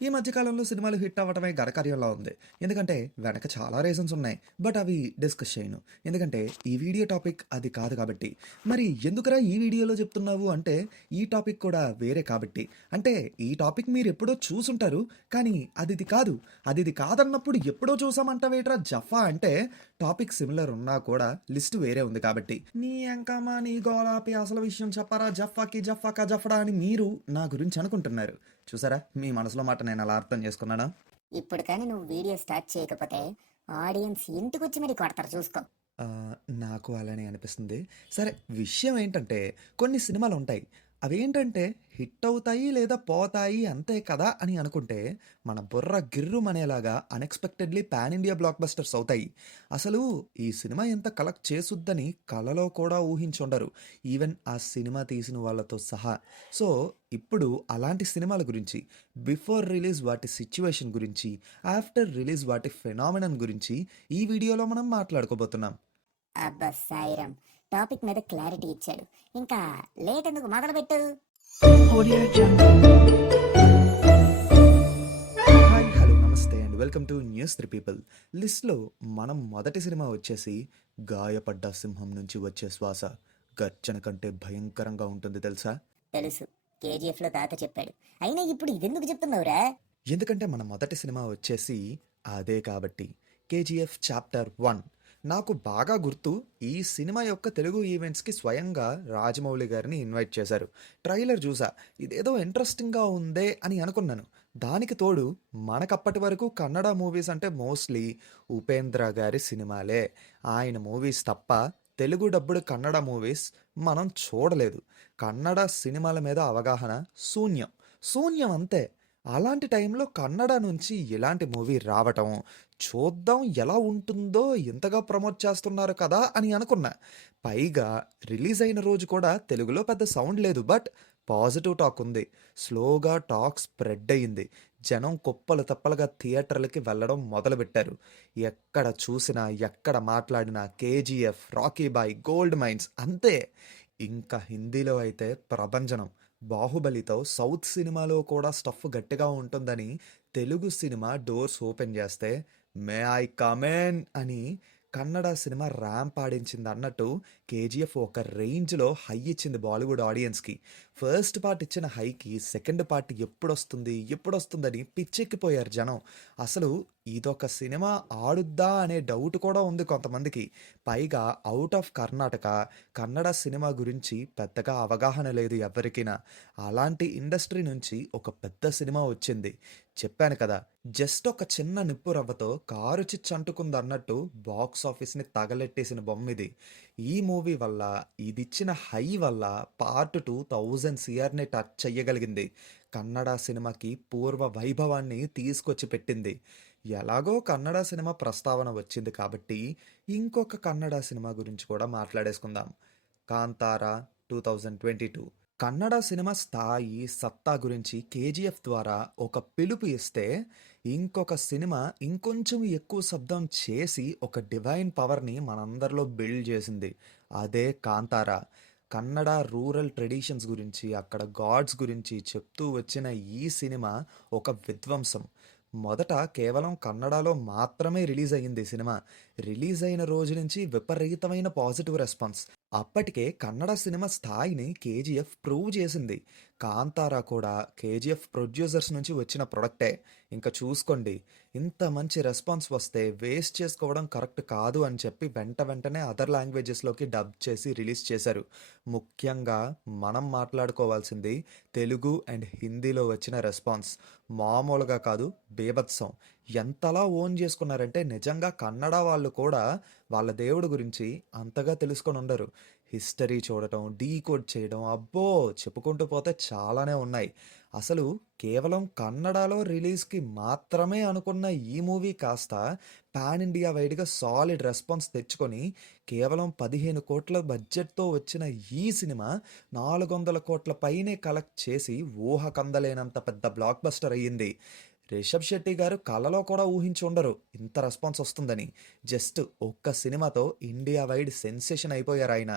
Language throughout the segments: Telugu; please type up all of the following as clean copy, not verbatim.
ఈ మధ్య కాలంలో సినిమాలు హిట్ అవ్వటమే ఘనకార్యంలా ఉంది. ఎందుకంటే వెనక చాలా రీజన్స్ ఉన్నాయి. బట్ అవి డిస్కస్ చేయను. ఎందుకంటే ఈ వీడియో టాపిక్ అది కాదు కాబట్టి. మరి ఎందుకురా ఈ వీడియోలో చెప్తున్నావు అంటే ఈ టాపిక్ కూడా వేరే కాబట్టి. అంటే ఈ టాపిక్ మీరెప్పుడో చూసుంటారు. కానీ అదిది కాదు. అదిది కాదన్నప్పుడు ఎప్పుడో చూసామంటావేట్రా జఫా అంటే టాపిక్ సిమిలర్ ఉన్నా కూడా లిస్ట్ వేరే ఉంది కాబట్టి. నీ ఎంకమ్మా నీ గోలాపి అసలు విషయం చెప్పరా జఫాకి జఫాకా జఫడా అని మీరు నా గురించి అనుకుంటున్నారు. చూసారా మీ మనసులో మాట నేను అలా అర్థం చేసుకున్నానా? ఇప్పుడు కానీ నువ్వు వీడియో స్టార్ట్ చేయకపోతే ఆడియన్స్ ఇంటికొచ్చి మరి కొడతారు చూసుకో. ఆ, నాకు అలానే అనిపిస్తుంది. సరే, విషయం ఏంటంటే కొన్ని సినిమాలు ఉంటాయి. అవేంటంటే హిట్ అవుతాయి లేదా పోతాయి అంతే కదా అని అనుకుంటే మన బుర్ర గిర్రుమనేలాగా unexpectedly pan India blockbusters అవుతాయి. అసలు ఈ సినిమా ఎంత కలెక్ట్ చేసుద్దని కలలో కూడా ఊహించుండరు, ఈవెన్ ఆ సినిమా తీసిన వాళ్ళతో సహా. సో ఇప్పుడు అలాంటి సినిమాల గురించి, బిఫోర్ రిలీజ్ వాటి సిచ్యువేషన్ గురించి, ఆఫ్టర్ రిలీజ్ వాటి ఫెనామినన్ గురించి ఈ వీడియోలో మనం మాట్లాడుకోబోతున్నాం. అబ్బా సాయిరం, టాపిక్ మీద క్లారిటీ ఇచ్చాడు. ఇంకా లేట్ ఎందుకు, మొదలు పెట్టు. Audio Jungle. హాయ్, హలో, నమస్తే and welcome to news three people. లిస్ట్లో మనం మొదటి సినిమా వచ్చేసి గాయపడ్డ సింహం నుంచి వచ్చే శ్వాస గర్జన కంటే భయంకరంగా ఉంటుంది తెలుసా? తెలుసు, కేజీఎఫ్ లో తాత చెప్పాడు. అయినా ఇప్పుడు ఇదెందుకు చెప్తున్నావురా? ఎందుకంటే మన మొదటి సినిమా వచ్చేసి అదే కాబట్టి. KGF chapter 1. నాకు బాగా గుర్తు, ఈ సినిమా యొక్క తెలుగు ఈవెంట్స్కి స్వయంగా రాజమౌళి గారిని ఇన్వైట్ చేశారు. ట్రైలర్ చూసా, ఇదేదో ఇంట్రెస్టింగ్గా ఉందే అని అనుకున్నాను. దానికి తోడు మనకప్పటి వరకు కన్నడ మూవీస్ అంటే మోస్ట్లీ ఉపేంద్ర గారి సినిమాలే. ఆయన మూవీస్ తప్ప తెలుగు డబ్బుడు కన్నడ మూవీస్ మనం చూడలేదు. కన్నడ సినిమాల మీద అవగాహన శూన్యం. శూన్యం అంతే. అలాంటి టైంలో కన్నడ నుంచి ఇలాంటి మూవీ రావటం, చూద్దాం ఎలా ఉంటుందో ఇంతగా ప్రమోట్ చేస్తున్నారు కదా అని అనుకున్నా. పైగా రిలీజ్ అయిన రోజు కూడా తెలుగులో పెద్ద సౌండ్ లేదు, బట్ పాజిటివ్ టాక్ ఉంది. స్లోగా టాక్ స్ప్రెడ్ అయ్యింది. జనం కుప్పలు తప్పలుగా థియేటర్లకి వెళ్ళడం మొదలుపెట్టారు. ఎక్కడ చూసినా ఎక్కడ మాట్లాడినా కేజీఎఫ్, రాకీ బాయ్, గోల్డ్ మైన్స్ అంతే. ఇంకా హిందీలో అయితే ప్రభంజనం. బాహుబలితో సౌత్ సినిమాలో కూడా స్టఫ్ గట్టిగా ఉంటుందని తెలుగు సినిమా డోర్స్ ఓపెన్ చేస్తే మే ఐ కమెన్ అని కన్నడ సినిమా ర్యాంప్ ఆడించింది అన్నట్టు కేజీఎఫ్ ఒక రేంజ్లో హై ఇచ్చింది బాలీవుడ్ ఆడియన్స్కి. ఫస్ట్ పార్ట్ ఇచ్చిన హైకి సెకండ్ పార్ట్ ఎప్పుడొస్తుంది ఎప్పుడొస్తుందని పిచ్చెక్కిపోయారు జనం. అసలు ఇదొక సినిమా ఆడుద్దా అనే డౌట్ కూడా ఉంది కొంతమందికి. పైగా out of Karnataka, Kannada cinema గురించి పెద్దగా అవగాహన లేదు ఎవరికైనా. అలాంటి ఇండస్ట్రీ నుంచి ఒక పెద్ద సినిమా వచ్చింది. చెప్పాను కదా, జస్ట్ ఒక చిన్న నిప్పు రవ్వతో కారు చిచ్చంటుకుంది అన్నట్టు బాక్స్ ఆఫీస్ని తగలెట్టేసిన బొమ్మ ఇది. ఈ మూవీ వల్ల, ఇదిచ్చిన హై వల్ల పార్ట్ 2000 CRని టచ్ చెయ్యగలిగింది. కన్నడ సినిమాకి పూర్వ వైభవాన్ని తీసుకొచ్చి పెట్టింది. ఎలాగో కన్నడ సినిమా ప్రస్తావన వచ్చింది కాబట్టి ఇంకొక కన్నడ సినిమా గురించి కూడా మాట్లాడేసుకుందాం. కాంతారా 2022. కన్నడ సినిమా స్థాయి, సత్తా గురించి కేజీఎఫ్ ద్వారా ఒక పిలుపు ఇస్తే ఇంకొక సినిమా ఇంకొంచెం ఎక్కువ శబ్దం చేసి ఒక డివైన్ పవర్ని మనందరిలో బిల్డ్ చేసింది. అదే కాంతారా. కన్నడ రూరల్ ట్రెడిషన్స్ గురించి, అక్కడ గాడ్స్ గురించి చెప్తూ వచ్చిన ఈ సినిమా ఒక విధ్వంసం. మొదట కేవలం కన్నడలో మాత్రమే రిలీజ్ అయ్యింది సినిమా. రిలీజ్ అయిన రోజు నుంచి విపరీతమైన పాజిటివ్ రెస్పాన్స్. అప్పటికే కన్నడ సినిమా స్థాయిని కేజీఎఫ్ ప్రూవ్ చేసింది. కాంతారా కూడా కేజీఎఫ్ ప్రొడ్యూసర్స్ నుంచి వచ్చిన ప్రొడక్టే. ఇంకా చూసుకోండి, ఇంత మంచి రెస్పాన్స్ వస్తే వేస్ట్ చేసుకోవడం కరెక్ట్ కాదు అని చెప్పి వెంటనే అదర్ లాంగ్వేజెస్లోకి డబ్ చేసి రిలీజ్ చేశారు. ముఖ్యంగా మనం మాట్లాడుకోవాల్సింది తెలుగు అండ్ హిందీలో వచ్చిన రెస్పాన్స్. మామూలుగా కాదు, బీభత్సం. ఎంతలా ఓన్ చేసుకున్నారంటే నిజంగా కన్నడ వాళ్ళు కూడా వాళ్ళ దేవుడి గురించి అంతగా తెలుసుకొని ఉండరు. హిస్టరీ చూడటం, డీకోడ్ చేయడం, అబ్బో చెప్పుకుంటూ పోతే చాలానే ఉన్నాయి. అసలు కేవలం కన్నడలో రిలీజ్కి మాత్రమే అనుకున్న ఈ మూవీ కాస్త పాన్ ఇండియా వైడ్గా సాలిడ్ రెస్పాన్స్ తెచ్చుకొని కేవలం 15 కోట్ల బడ్జెట్తో వచ్చిన ఈ సినిమా 400 కోట్ల పైనే కలెక్ట్ చేసి ఊహ కందలేనంత పెద్ద బ్లాక్ బస్టర్ అయ్యింది. రిషబ్ శెట్టి గారు కలలో కూడా ఊహించి ఉండరు ఇంత రెస్పాన్స్ వస్తుందని. జస్ట్ ఒక్క సినిమాతో ఇండియా వైడ్ సెన్సేషన్ అయిపోయారు ఆయన.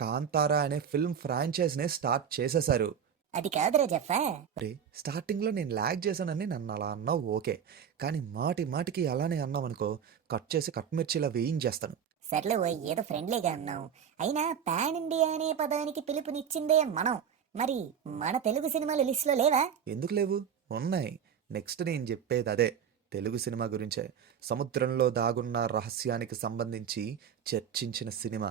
కాంతారా అనే ఫిల్మ్ ఫ్రాంచైజ్నే స్టార్ట్ చేసేశారు. అది కాదురా జఫా. రే స్టార్టింగ్లో నేను లాగ్ చేశానని నన్ను అలా అన్నావు ఓకే, కానీ మాటి మాటికి అలానే అన్నావు అనుకో, కట్ చేసి కట్మిర్చిలా వేయించేస్తాను. సర్లే ఓ ఏదో ఫ్రెండ్లీగా అన్నాం. అయినా పాన్ ఇండియా అనే పదానికి పిలుపునిచ్చిందే మనం. మరి మన తెలుగు సినిమాలు లిస్టులో లేవా? ఎందుకు లేవు? ఉన్నాయి. నెక్స్ట్ నేను చెప్పేది అదే, తెలుగు సినిమా గురించే. సముద్రంలో దాగున్న రహస్యానికి సంబంధించి చర్చించిన సినిమా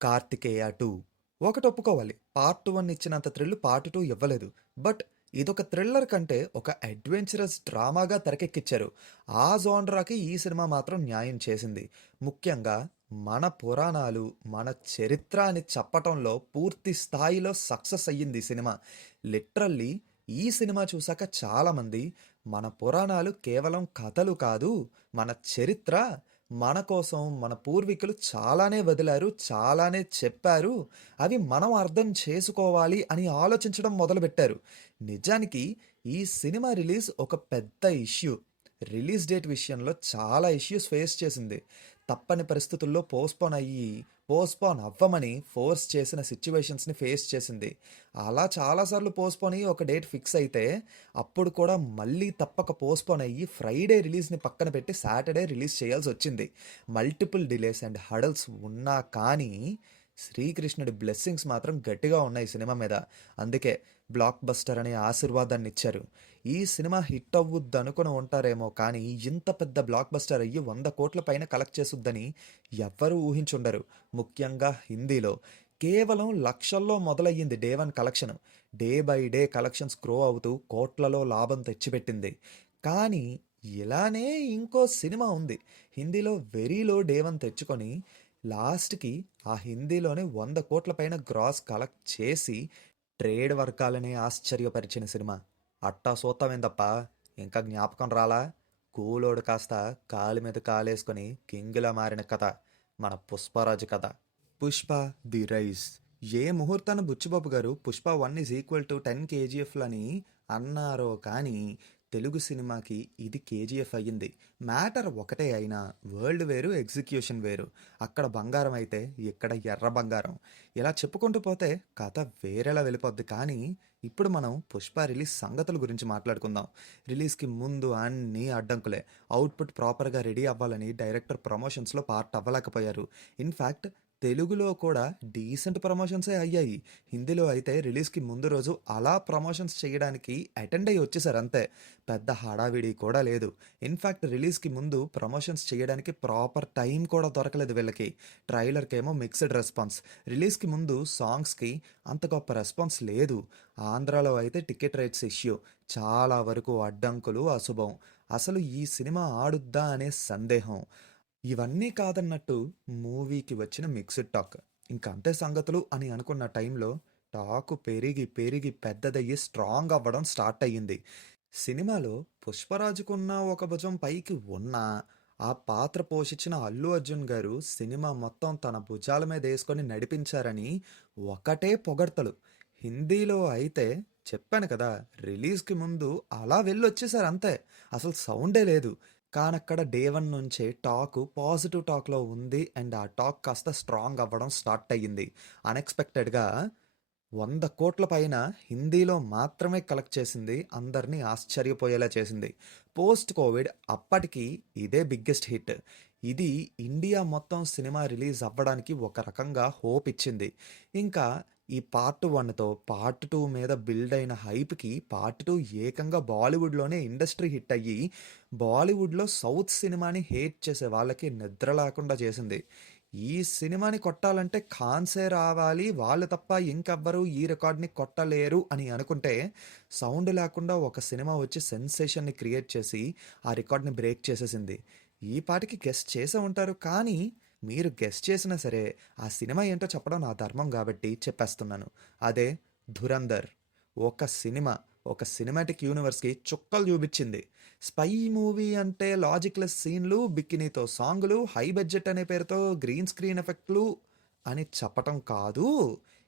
కార్తికేయ 2. ఒకటి ఒప్పుకోవాలి, పార్ట్ 1 ఇచ్చినంత థ్రిల్ పార్ట్ 2 ఇవ్వలేదు. బట్ ఇదొక థ్రిల్లర్ కంటే ఒక అడ్వెంచరస్ డ్రామాగా తెరకెక్కించారు. ఆ జోనరాకి ఈ సినిమా మాత్రం న్యాయం చేసింది. ముఖ్యంగా మన పురాణాలు, మన చరిత్ర అని చెప్పటంలో పూర్తి స్థాయిలో సక్సెస్ అయ్యింది ఈ సినిమా. లిటరల్లీ ఈ సినిమా చూసాక చాలామంది మన పురాణాలు కేవలం కథలు కాదు, మన చరిత్ర, మన కోసం మన పూర్వీకులు చాలానే వదిలారు, చాలానే చెప్పారు, అవి మనం అర్థం చేసుకోవాలి అని ఆలోచించడం మొదలుపెట్టారు. నిజానికి ఈ సినిమా రిలీజ్ ఒక పెద్ద ఇష్యూ. రిలీజ్ డేట్ విషయంలో చాలా ఇష్యూస్ ఫేస్ చేసింది. తప్పని పరిస్థితుల్లో పోస్ట్పోన్ అవ్వమని ఫోర్స్ చేసిన సిచ్యువేషన్స్ని ఫేస్ చేసింది. అలా చాలాసార్లు పోస్ట్పోన్ అయ్యి ఒక డేట్ ఫిక్స్ అయితే అప్పుడు కూడా మళ్ళీ తప్పక పోస్ట్పోన్ అయ్యి ఫ్రైడే రిలీజ్ని పక్కన పెట్టి సాటర్డే రిలీజ్ చేయాల్సి వచ్చింది. మల్టిపుల్ డిలేస్ అండ్ హడల్స్ ఉన్నా కానీ శ్రీకృష్ణుడి బ్లెస్సింగ్స్ మాత్రం గట్టిగా ఉన్నాయి ఈ సినిమా మీద. అందుకే బ్లాక్ బస్టర్ అనే ఆశీర్వాదాన్ని ఇచ్చారు. ఈ సినిమా హిట్ అవ్వుద్ది అనుకుని ఉంటారేమో కానీ ఇంత పెద్ద బ్లాక్ బస్టర్ అయ్యి 100 కోట్ల పైన కలెక్ట్ చేసుద్దని ఎవ్వరూ ఊహించుండరు. ముఖ్యంగా హిందీలో కేవలం లక్షల్లో మొదలయ్యింది day 1 collection. Day by day collections grow అవుతూ కోట్లలో లాభం తెచ్చిపెట్టింది. కానీ ఇలానే ఇంకో సినిమా ఉంది హిందీలో వెరీలో డే 1 తెచ్చుకొని లాస్ట్కి ఆ హిందీలోనే 100 కోట్ల పైన గ్రాస్ కలెక్ట్ చేసి ట్రేడ్ వర్గాలనే ఆశ్చర్యపరిచిన సినిమా. అట్టా సూత్తామేం తప్ప ఇంకా జ్ఞాపకం రాలా? కూలోడు కాస్త కాలు మీద కాలేసుకొని కింగ్లా మారిన కథ మన పుష్పరాజు కథ. Pushpa the rise. ఏ ముహూర్తాన బుచ్చిబాబు గారు పుష్ప 1 = 10 kgf'లని అన్నారో కానీ తెలుగు సినిమాకి ఇది కేజీఎఫ్ అయ్యింది. మ్యాటర్ ఒకటే అయినా వరల్డ్ వేరు, ఎగ్జిక్యూషన్ వేరు. అక్కడ బంగారం అయితే ఇక్కడ ఎర్ర బంగారం. ఇలా చెప్పుకుంటూ పోతే కథ వేరేలా వెళ్ళిపోద్ది. కానీ ఇప్పుడు మనం పుష్ప రిలీజ్ సంగతుల గురించి మాట్లాడుకుందాం. రిలీజ్కి ముందు అన్నీ అడ్డంకులే. అవుట్పుట్ ప్రాపర్గా రెడీ అవ్వాలని డైరెక్టర్ ప్రమోషన్స్లో పార్ట్ అవ్వలేకపోయారు. ఇన్ఫ్యాక్ట్ తెలుగులో కూడా డీసెంట్ ప్రమోషన్సే అయ్యాయి. హిందీలో అయితే రిలీజ్కి ముందు రోజు అలా ప్రమోషన్స్ చేయడానికి అటెండ్ అయ్యి వచ్చేసారు అంతే. పెద్ద హడావిడి కూడా లేదు. ఇన్ఫ్యాక్ట్ రిలీజ్కి ముందు ప్రమోషన్స్ చేయడానికి ప్రాపర్ టైం కూడా దొరకలేదు వీళ్ళకి. ట్రైలర్కేమో మిక్స్డ్ రెస్పాన్స్, రిలీజ్కి ముందు సాంగ్స్కి అంత గొప్ప రెస్పాన్స్ లేదు. ఆంధ్రాలో అయితే టికెట్ రేట్స్ ఇష్యూ, చాలా వరకు అడ్డంకులు, అశుభం. అసలు ఈ సినిమా ఆడుద్దా అనే సందేహం. ఇవన్నీ కాదన్నట్టు మూవీకి వచ్చిన మిక్స్డ్ టాక్ ఇంకా అంతే సంగతులు అని అనుకున్న టైంలో టాక్ పెరిగి పెరిగి పెద్దదయ్యి స్ట్రాంగ్ అవ్వడం స్టార్ట్ అయ్యింది. సినిమాలో పుష్పరాజుకున్న ఒక భుజం పైకి ఉన్నా ఆ పాత్ర పోషించిన అల్లు అర్జున్ గారు సినిమా మొత్తం తన భుజాల మీద వేసుకొని నడిపించారని ఒకటే పొగడ్తలు. హిందీలో అయితే చెప్పాను కదా, రిలీజ్కి ముందు అలా వెళ్ళొచ్చేసారు అంతే, అసలు సౌండే లేదు. కానక్కడ డే 1 నుంచే టాక్ పాజిటివ్ టాక్లో ఉంది అండ్ ఆ టాక్ కాస్త స్ట్రాంగ్ అవ్వడం స్టార్ట్ అయ్యింది. అన్ఎక్స్పెక్టెడ్గా 100 కోట్ల పైన హిందీలో మాత్రమే కలెక్ట్ చేసింది, అందరినీ ఆశ్చర్యపోయేలా చేసింది. పోస్ట్ కోవిడ్ అప్పటికి ఇదే బిగ్గెస్ట్ హిట్. ఇది ఇండియా మొత్తం సినిమా రిలీజ్ అవ్వడానికి ఒక రకంగా హోప్ ఇచ్చింది. ఇంకా ఈ పార్ట్ 1తో పార్ట్ 2 మీద బిల్డ్ అయిన హైప్కి పార్ట్ 2 ఏకంగా బాలీవుడ్లోనే ఇండస్ట్రీ హిట్ అయ్యి బాలీవుడ్లో సౌత్ సినిమాని హేట్ చేసే వాళ్ళకి నిద్ర లేకుండా చేసింది. ఈ సినిమాని కొట్టాలంటే ఖాన్సే రావాలి, వాళ్ళు తప్ప ఇంకెవ్వరూ ఈ రికార్డ్ని కొట్టలేరు అని అనుకుంటే సౌండ్ లేకుండా ఒక సినిమా వచ్చి సెన్సేషన్ని క్రియేట్ చేసి ఆ రికార్డ్ని బ్రేక్ చేసేసింది. ఈ పాటికి గెస్ట్ చేసే ఉంటారు, కానీ మీరు గెస్ట్ చేసినా సరే ఆ సినిమా ఏంటో చెప్పడం నా ధర్మం కాబట్టి చెప్పేస్తున్నాను. అదే ధురంధర్. ఒక సినిమాటిక్ యూనివర్స్కి చుక్కలు చూపించింది. స్పై మూవీ అంటే లాజిక్లెస్ సీన్లు, బికినీతో సాంగులు, హై బడ్జెట్ అనే పేరుతో గ్రీన్ స్క్రీన్ ఎఫెక్ట్లు అని చెప్పటం కాదు,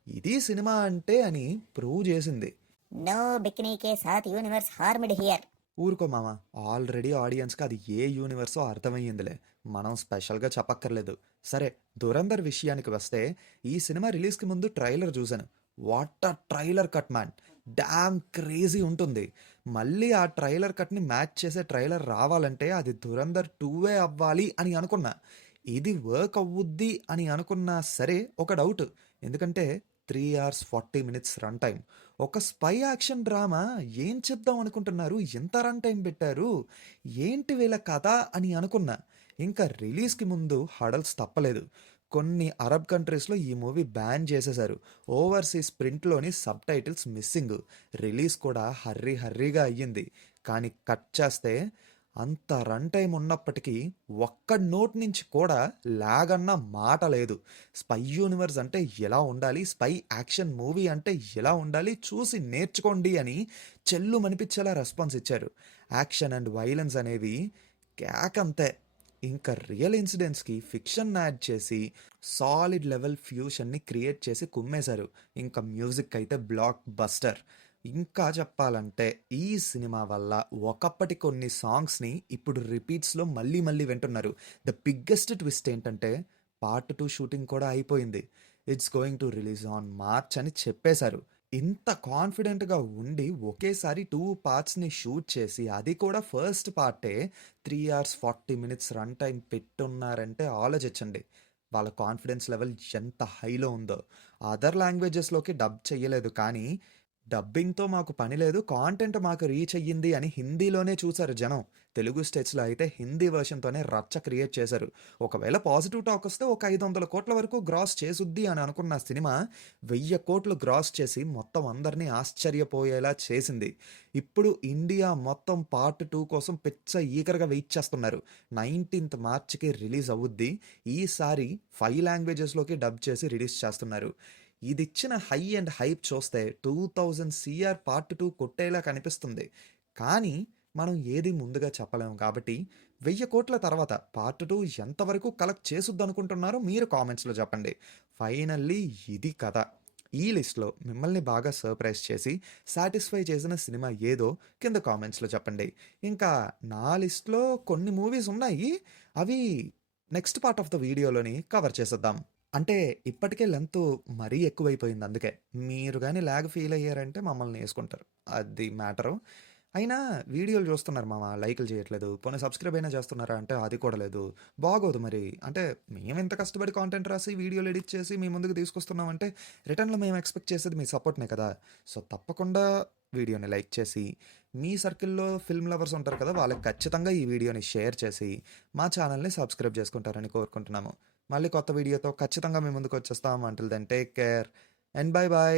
ఇది సినిమా అంటే అని ప్రూవ్ చేసింది. నో బికినీ కే సాత్ యూనివర్స్ హార్మ్డ్ హియర్. ఊరుకో మామ, ఆల్రెడీ ఆడియన్స్కి అది ఏ యూనివర్సో అర్థమయ్యిందిలే, మనం స్పెషల్గా చెప్పక్కర్లేదు. సరే, దురంధర్ విషయానికి వస్తే ఈ సినిమా రిలీజ్కి ముందు ట్రైలర్ చూశాను. What a trailer cut man. Damn crazy ఉంటుంది. మళ్ళీ ఆ ట్రైలర్ కట్‌ని మ్యాచ్ చేసే ట్రైలర్ రావాలంటే అది 'ధురంధర్ 2' అవ్వాలి అని అనుకున్నా. ఇది వర్క్ అవ్వుద్ది అని అనుకున్నా సరే ఒక డౌట్. ఎందుకంటే 3 అవర్స్ 40 మినిట్స్ రన్ టైమ్. ఒక స్పై యాక్షన్ డ్రామా ఏం చెప్దాం అనుకుంటున్నారు? ఎంత రన్ టైమ్ పెట్టారు? ఏంటి వీళ్ళ కథ అని అనుకున్నా. ఇంకా రిలీజ్‌కి ముందు హడల్స్ తప్పలేదు. కొన్ని అరబ్ కంట్రీస్‌లో ఈ మూవీ బ్యాన్ చేసేశారు. ఓవర్‌సీస్ ప్రింట్‌లోని సబ్‌టైటిల్స్ మిస్సింగ్. రిలీజ్ కూడా హర్రీగా అయ్యింది. కానీ కట్ చేస్తే అంత రన్ టైమ్ ఉన్నప్పటికీ ఒక్క నోట్ నుంచి కూడా లాగ్ అన్న మాట లేదు. స్పై యూనివర్స్ అంటే ఎలా ఉండాలి? స్పై యాక్షన్ మూవీ అంటే ఎలా ఉండాలి? చూసి నేర్చుకోండి అని చెల్లుమనిపించేలా రెస్పాన్స్ ఇచ్చారు. యాక్షన్ అండ్ వైలెన్స్ అనేవి కేకంతే. ఇంకా రియల్ ఇన్సిడెంట్స్కి ఫిక్షన్ యాడ్ చేసి సాలిడ్ లెవెల్ ఫ్యూషన్ని క్రియేట్ చేసి కుమ్మేశారు. ఇంకా మ్యూజిక్ అయితే బ్లాక్ బస్టర్. ఇంకా చెప్పాలంటే ఈ సినిమా వల్ల ఒకప్పటి కొన్ని సాంగ్స్ని ఇప్పుడు రిపీట్స్లో మళ్ళీ వింటున్నారు. ద బిగ్గెస్ట్ ట్విస్ట్ ఏంటంటే పార్ట్ 2 షూటింగ్ కూడా అయిపోయింది. It's going to release on March అని చెప్పేశారు. ఇంత కాన్ఫిడెంట్గా ఉండి ఒకేసారి 2 పార్ట్స్ని షూట్ చేసి అది కూడా ఫస్ట్ పార్టే 3 అవర్స్ 40 మినిట్స్ రన్ టైం పెట్టున్నారంటే ఆలోచించండి. వాళ్ళ కాన్ఫిడెన్స్ లెవెల్ ఎంత హైలో ఉందో. అదర్ లాంగ్వేజెస్లోకి డబ్ చెయ్యలేదు కానీ డబ్బింగ్తో మాకు పని లేదు, కాంటెంట్ మాకు రీచ్ అయ్యింది అని హిందీలోనే చూశారు జనం. తెలుగు స్టేట్స్లో అయితే హిందీ వర్షన్తోనే రచ్చ క్రియేట్ చేశారు. ఒకవేళ పాజిటివ్ టాక్ వస్తే ఒక 500 కోట్ల వరకు గ్రాస్ చేసుద్ది అని అనుకున్న సినిమా 1000 కోట్లు గ్రాస్ చేసి మొత్తం అందరినీ ఆశ్చర్యపోయేలా చేసింది. ఇప్పుడు ఇండియా మొత్తం పార్ట్ 2 కోసం పిచ్చ ఈగర్గా వెయిట్ చేస్తున్నారు. 19th మార్చికి రిలీజ్ అవుద్ది. ఈసారి 5 లాంగ్వేజెస్లోకి డబ్ చేసి రిలీజ్ చేస్తున్నారు. ఇదిచ్చిన హై అండ్ హైప్ చూస్తే 2000 CR పార్ట్ 2 కొట్టేలా కనిపిస్తుంది. కానీ మనం ఏది ముందుగా చెప్పలేము కాబట్టి 1000 కోట్ల తర్వాత పార్ట్ 2 ఎంతవరకు కలెక్ట్ చేసుద్దనుకుంటున్నారో మీరు కామెంట్స్లో చెప్పండి. ఫైనల్లీ ఇది కథ. ఈ లిస్ట్లో మిమ్మల్ని బాగా సర్ప్రైజ్ చేసి సాటిస్ఫై చేసిన సినిమా ఏదో కింద కామెంట్స్లో చెప్పండి. ఇంకా నా లిస్ట్లో కొన్ని మూవీస్ ఉన్నాయి. అవి నెక్స్ట్ పార్ట్ ఆఫ్ ద వీడియోలోని కవర్ చేసేద్దాం. అంటే ఇప్పటికే లెంత్ మరీ ఎక్కువైపోయింది అందుకే. మీరు గానీ లాగ్ ఫీల్ అయ్యారంటే మమ్మల్ని యేసుకుంటారు. అది మ్యాటరు. అయినా వీడియోలు చూస్తున్నారు మామ, లైకులు చేయట్లేదు. పోనీ సబ్స్క్రైబ్ అయినా చేస్తున్నారా అంటే అది కూడా లేదు. బాగోదు మరి. అంటే మేమింత కష్టపడి కాంటెంట్ రాసి వీడియోలు ఎడిట్ చేసి మీ ముందుకు తీసుకొస్తున్నామంటే రిటర్న్‌లో మేము ఎక్స్‌పెక్ట్ చేసేది మీ సపోర్ట్‌నే కదా! సో తప్పకుండా వీడియోని లైక్ చేసి, మీ సర్కిల్‌లో ఫిల్మ్ లవర్స్ ఉంటారు కదా! వాళ్ళకి ఖచ్చితంగా ఈ వీడియోని షేర్ చేసి, మా ఛానల్‌ని సబ్స్క్రైబ్ చేసుకుంటారని కోరుకుంటున్నాము. మళ్ళీ కొత్త వీడియోతో ఖచ్చితంగా మీ ముందుకు వచ్చేస్తాం. Until then take care and by.